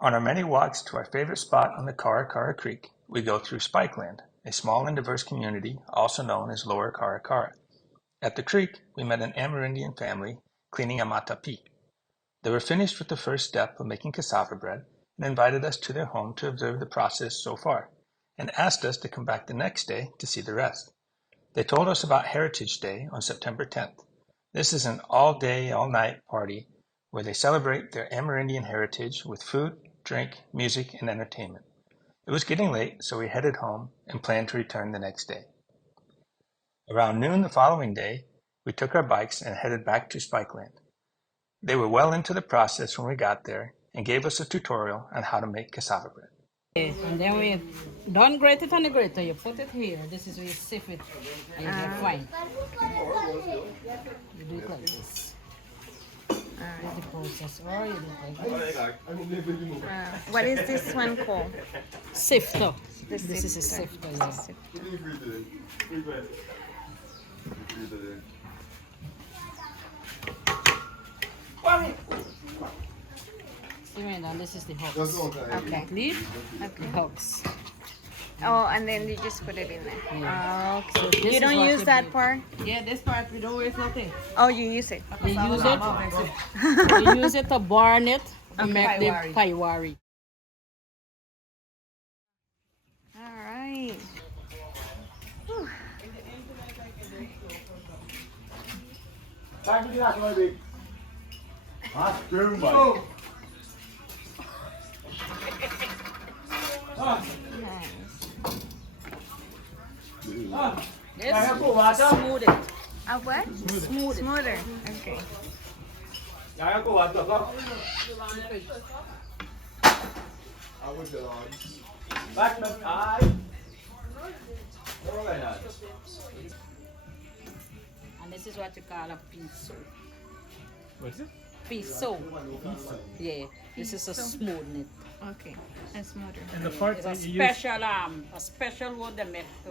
On our many walks to our favorite spot on the Kara Creek, we go through Spikeland, a small and diverse community also known as Lower Kara. At the creek, we met an Amerindian family cleaning a matapi. They were finished with the first step of making cassava bread and invited us to their home to observe the process so far, and asked us to come back the next day to see the rest. They told us about Heritage Day on September 10th. This is an all-day, all-night party where they celebrate their Amerindian heritage with food, drink, music, and entertainment. It was getting late, so we headed home and planned to return the next day. Around noon the following day, we took our bikes and headed back to Spikeland. They were well into the process when we got there and gave us a tutorial on how to make cassava bread. And then we don't grate it on the grater, you put it here. This is where you sift it and you get fine. You do it like this. That's the process. Or you do it like this. What is this one called? Sifter. This is a sifter, yeah. See right now, this is the hooks. Okay. Leave the hooks. Oh, and then you just put it in there. Yeah. Oh, okay. So this You don't is what use you that do. part? Yeah, this part we don't waste nothing. Oh, you use it. We use it. We use it to burn it to make the paiwari. All right. Yes. Smooth it. A what? Smooth it. Smoother. Okay. And this is what you call a piso. What's it? Piso. Yeah. This is a smooth knit. Okay. And smoother. And the part It's a special wood they make to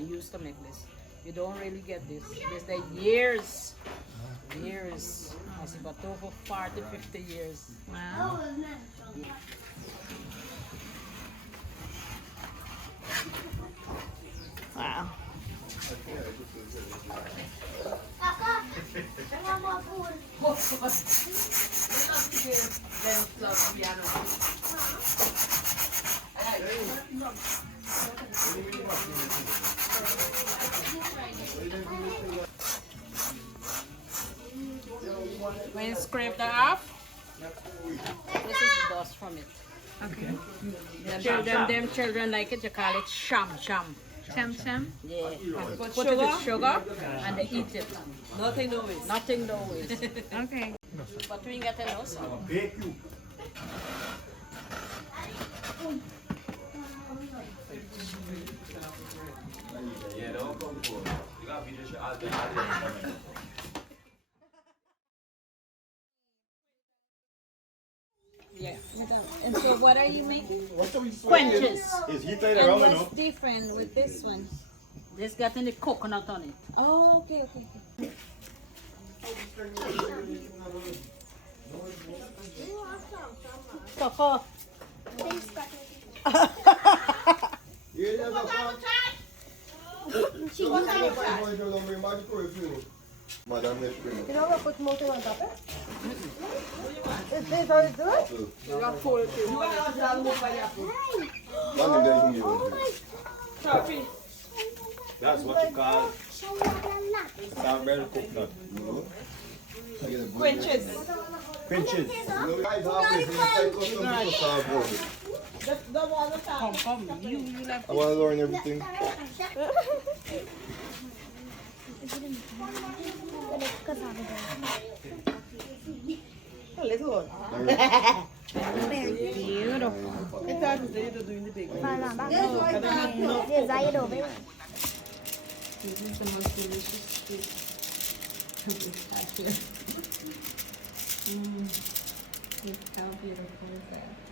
use to make this. You don't really get this. This the years. I see about over 40, 50 years. Wow. Wow. When you scrape that off, this is the dust from it. Okay. Them children like it, you call it sham. Cham cham. Yeah. Put it with sugar and they eat it. Nothing no waste. Okay. But we get a no so. Yeah. And so what are you making? Quenches. Is he played And around what's enough? different with this one? This got any coconut on it. Oh, okay. Coco. Madam, let's bring it. You know what put motor on top of? Is this how you do it? Madam, there you can use it. That's what you call cassava bread coconut. Quenches. Pinches. You guys have this inside custom cassava bread. The one on top. Come. You like I want to learn everything. A little one. They're beautiful. It's hard to say you're doing the big one. this is the most delicious food. Look how beautiful is that?